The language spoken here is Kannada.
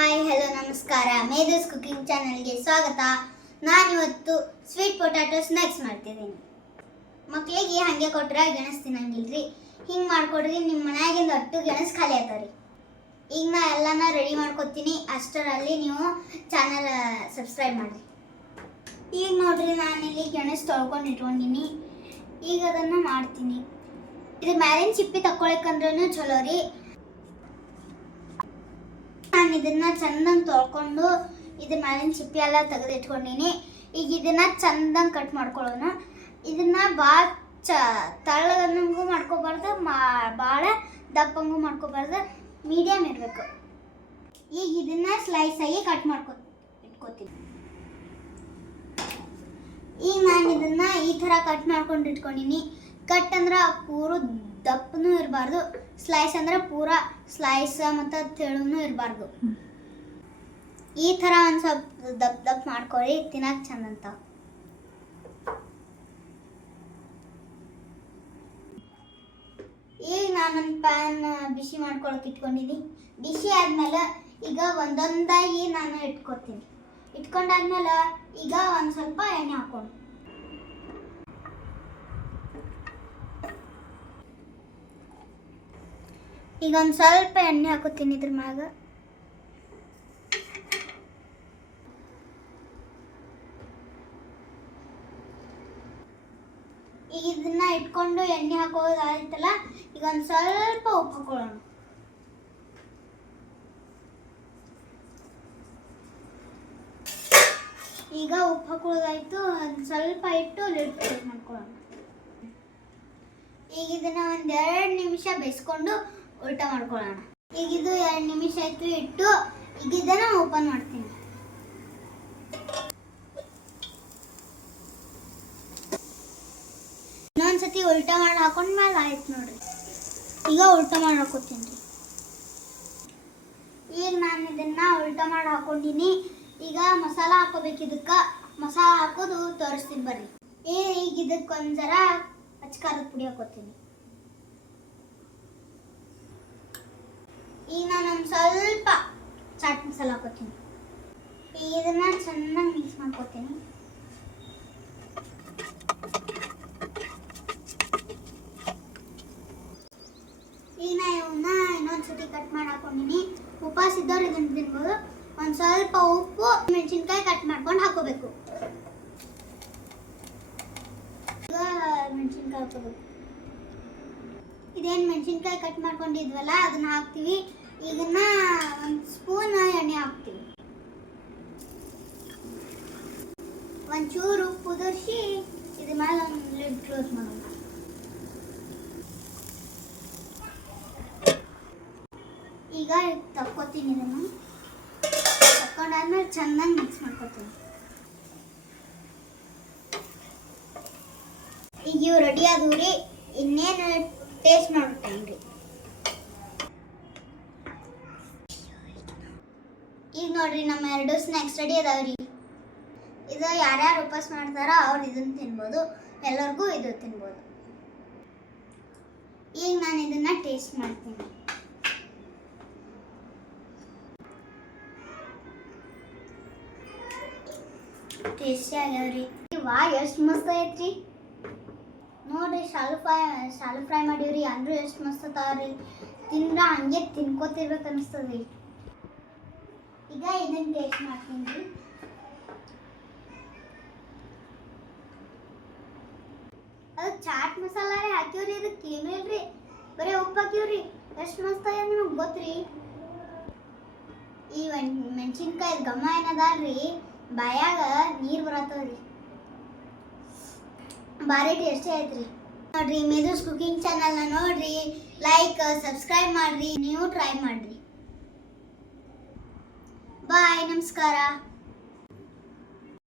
ಹಾಯ್ ಹಲೋ ನಮಸ್ಕಾರ. ಮೇಧುಸ್ ಕುಕಿಂಗ್ ಚಾನಲ್ಗೆ ಸ್ವಾಗತ. ನಾನಿವತ್ತು ಸ್ವೀಟ್ ಪೊಟ್ಯಾಟೊ ಸ್ನ್ಯಾಕ್ಸ್ ಮಾಡ್ತಿದ್ದೀನಿ. ಮಕ್ಕಳಿಗೆ ಹಾಗೆ ಕೊಟ್ಟರೆ ಗೆಣಸು ತಿನ್ನಂಗಿಲ್ರಿ. ಹಿಂಗೆ ಮಾಡ್ಕೊಡ್ರಿ, ನಿಮ್ಮ ಮನ್ಯಾಗಿಂದ ಒಟ್ಟು ಗೆಣಸು ಖಾಲಿ ಆಗ್ತಾವ್ರಿ. ಈಗ ನಾ ಎಲ್ಲನ ರೆಡಿ ಮಾಡ್ಕೊತೀನಿ. ಅಷ್ಟರಲ್ಲಿ ನೀವು ಚಾನಲ್ ಸಬ್ಸ್ಕ್ರೈಬ್ ಮಾಡಿರಿ. ಈಗ ನೋಡ್ರಿ, ನಾನಿಲ್ಲಿ ಗೆಣಸು ತೊಳ್ಕೊಂಡು ಇಟ್ಕೊಂಡಿನಿ. ಈಗ ಅದನ್ನು ಮಾಡ್ತೀನಿ. ಇದು ಮ್ಯಾಲಿನ ಚಿಪ್ಪಿ ತಕ್ಕೊಳಕಂದ್ರೂ ಚಲೋ ರೀ. ನಾನು ಇದನ್ನ ಚಂದಂಗೆ ತೊಳ್ಕೊಂಡು ಇದ್ರ ಮ್ಯಾಲಿನ ಚಿಪ್ಪಿ ಎಲ್ಲ ತೆಗೆದಿಟ್ಕೊಂಡಿನಿ. ಈಗ ಇದನ್ನ ಚಂದಂಗೆ ಕಟ್ ಮಾಡ್ಕೊಳ್ಳೋಣ. ಇದನ್ನ ಭಾಳ ತಳ್ಳಗನ್ನಂಗೂ ಮಾಡ್ಕೋಬಾರ್ದು, ಭಾಳ ದಪ್ಪಂಗೂ ಮಾಡ್ಕೋಬಾರ್ದು, ಮೀಡಿಯಮ್ ಇರಬೇಕು. ಈಗ ಇದನ್ನ ಸ್ಲೈಸ್ ಆಗಿ ಕಟ್ ಇಟ್ಕೋತೀನಿ. ಈಗ ನಾನು ಇದನ್ನ ಈ ಥರ ಕಟ್ ಮಾಡ್ಕೊಂಡು ಇಟ್ಕೊಂಡಿನಿ. ಕಟ್ ಅಂದ್ರೆ ಪೂರ ದಪ್ಪನೂ ಇರಬಾರ್ದು, ಸ್ಲೈಸ್ ಅಂದ್ರೆ ಪೂರ ಸ್ಲೈಸ್ ಮತ್ತು ತೆಳುನೂ ಇರಬಾರ್ದು. ಈ ಥರ ಒಂದು ಸ್ವಲ್ಪ ದಪ್ಪ ಮಾಡ್ಕೊಳ್ಳಿ, ತಿನ್ನಕ್ಕೆ ಚಂದ ಅಂತ. ಈಗ ನಾನೊಂದು ಪ್ಯಾನ್ ಬಿಸಿ ಮಾಡ್ಕೊಳಕ್ಕೆ ಇಟ್ಕೊಂಡಿದ್ದೀನಿ. ಬಿಸಿ ಆದ್ಮೇಲೆ ಈಗ ಒಂದೊಂದಾಗಿ ನಾನು ಇಟ್ಕೊತೀನಿ. ಇಟ್ಕೊಂಡಾದ್ಮೇಲೆ ಈಗ ಒಂದು ಸ್ವಲ್ಪ ಎಣ್ಣೆ ಹಾಕೊಂಡು ಈಗ ಒಂದು ಸ್ವಲ್ಪ ಎಣ್ಣೆ ಹಾಕೋತೀನಿ ಇದ್ರ ಮ್ಯಾಗ. ಈಗ ಇದನ್ನ ಇಟ್ಕೊಂಡು ಎಣ್ಣೆ ಹಾಕೋದಾಯ್ತಲ್ಲ, ಈಗ ಒಂದು ಸ್ವಲ್ಪ ಉಪ್ಪು ಹಾಕೊಳ್ಳೋಣ. ಈಗ ಉಪ್ಪು ಹಾಕೊಳ್ಳೋದಾಯ್ತು. ಒಂದು ಸ್ವಲ್ಪ ಇಟ್ಟು ಲಿಡ್ ಕ್ಲೋಸ್ ಮಾಡ್ಕೊಳ್ಳೋಣ. ಈಗ ಇದನ್ನ ಒಂದು 2 ನಿಮಿಷ ಬೇಯಿಸ್ಕೊಂಡು ಉಲ್ಟಾ ಮಾಡ್ಕೊಳ್ಳೋಣ. ಈಗ ಇದು 2 ನಿಮಿಷ ಆಯ್ತು ಇಟ್ಟು, ಈಗ ಇದನ್ನ ಓಪನ್ ಮಾಡ್ತೀನಿ. ಇನ್ನೊಂದ್ಸತಿ ಉಲ್ಟಾ ಮಾಡಿ ಹಾಕೊಂಡ್ಮೇಲೆ ಆಯ್ತು ನೋಡ್ರಿ. ಈಗ ಉಲ್ಟಾ ಮಾಡಿ ಹಾಕೋತೀನಿ ರೀ. ಈಗ ನಾನು ಇದನ್ನ ಉಲ್ಟಾ ಮಾಡಿ ಹಾಕೊಂಡಿನಿ. ಈಗ ಮಸಾಲ ಹಾಕೋಬೇಕು. ಇದಕ್ಕೆ ಮಸಾಲ ಹಾಕೋದು ತೋರಿಸ್ತೀನಿ ಬರ್ರಿ. ಈಗ ಇದಕ್ಕೆ ಒಂದು ಜರ ಅಚ್ಕಾರದ ಪುಡಿ ಹಾಕೋತೀನಿ. ಈಗ ನಾನೊಂದು ಸ್ವಲ್ಪ ಚಾಟ್ ಮಸಾಲ ಹಾಕೋತೀನಿ. ಈಗ ಇದನ್ನ ಚೆನ್ನಾಗಿ ಮಿಕ್ಸ್ ಮಾಡ್ಕೋತೀನಿ. ಈಗ ನಾ ಇವನ್ನ ಇನ್ನೊಂದ್ಸತಿ ಕಟ್ ಮಾಡಿ ಹಾಕೊಂಡಿನಿ. ಉಪವಾಸ ಇದ್ದವ್ರು ಇದನ್ನು ತಿನ್ಬೋದು. ಒಂದು ಸ್ವಲ್ಪ ಉಪ್ಪು, ಮೆಣಸಿನ್ಕಾಯಿ ಕಟ್ ಮಾಡ್ಕೊಂಡು ಹಾಕೋಬೇಕು. ಈಗ ಮೆಣಸಿನ್ಕಾಯಿ ಹಾಕೋಬೇಕು. ಇದೇನು ಮೆಣಸಿನ್ಕಾಯಿ ಕಟ್ ಮಾಡ್ಕೊಂಡಿದ್ವಲ್ಲ ಅದನ್ನ ಹಾಕ್ತೀವಿ. ಈಗನ್ನ ಒಂದು ಸ್ಪೂನ್ ಎಣ್ಣೆ ಹಾಕ್ತೀವಿ. ಒಂಚೂರು ಉಪ್ಪು ಉದುರಿಸಿ ಇದ್ರ ಮೇಲೆ ಒಂದು ಲಿಡ್ ಕ್ಲೋಸ್ ಮಾಡೋಣ. ಈಗ ತಕ್ಕೋತೀನಿ. ಇದನ್ನು ತಕ್ಕೊಂಡಾದ್ಮೇಲೆ ಚೆನ್ನಾಗಿ ಮಿಕ್ಸ್ ಮಾಡ್ಕೊತೀನಿ. ಈಗ ಇವು ರೆಡಿ ಆದವು ರೀ. ಇನ್ನೇನು ಟೇಸ್ಟ್ ನೋಡ್ತೇನೆ. ಈಗ ನೋಡ್ರಿ, ನಮ್ಮ 2 ಸ್ನ್ಯಾಕ್ಸ್ ರೆಡಿ ಅದಾವ್ರಿ. ಇದು ಯಾರ್ಯಾರು ಉಪವಾಸ ಮಾಡ್ತಾರೋ ಅವ್ರು ಇದನ್ನು ತಿನ್ಬೋದು, ಎಲ್ಲರಿಗೂ ಇದು ತಿನ್ಬೋದು. ಈಗ ನಾನು ಇದನ್ನ ಟೇಸ್ಟ್ ಮಾಡ್ತೀನಿ. ಟೇಸ್ಟಿ ಆಗ್ಯಾವ್ರಿ. ವಾ, ಎಷ್ಟು ಮಸ್ತ್ ಐತ್ರಿ ನೋಡ್ರಿ. ಶಾಲು ಫ್ರೈ ಮಾಡೀವ್ರಿ. ಅಂದ್ರೂ ಎಷ್ಟು ಮಸ್ತ್ ಅದಾವ್ರಿ. ತಿಂದ್ರೆ ಹಂಗೆ ತಿನ್ಕೋತಿರ್ಬೇಕು ಅನಿಸ್ತದ್ರಿ. ಈಗ ಇದನ್ನ ಟೇಸ್ಟ್ ಮಾಡ್ತೀನಿ ರೀ. ಅದು ಚಾಟ್ ಮಸಾಲ ರೀ ಹಾಕಿವ್ರಿ. ಅದಕ್ಕೆ ಏನಿಲ್ರಿ, ಬರೀ ಉಪ್ಪು ಹಾಕಿವ್ರಿ. ಎಷ್ಟು ಮಸ್ತ್ ಆಗ್ಯದ ನಿಮಗೆ ಗೊತ್ತ್ರಿ. ಈ ಮೆಣಸಿನ್ಕಾಯಿ ಘಮ ಏನದಲ್ರಿ, ಬಾಯಾಗ ನೀರು ಬರತ್ತವ್ರಿ. ಭಾರಿ ಟೇಸ್ಟಿ ಆಯ್ತ್ರಿ. ನೋಡ್ರಿ, ಮೇಧುಸ್ ಕುಕಿಂಗ್ ಚಾನಲ್ನ ನೋಡ್ರಿ, ಲೈಕ್ ಸಬ್ಸ್ಕ್ರೈಬ್ ಮಾಡ್ರಿ, ನೀವು ಟ್ರೈ ಮಾಡ್ರಿ. ಬಾಯ್, ನಮಸ್ಕಾರ.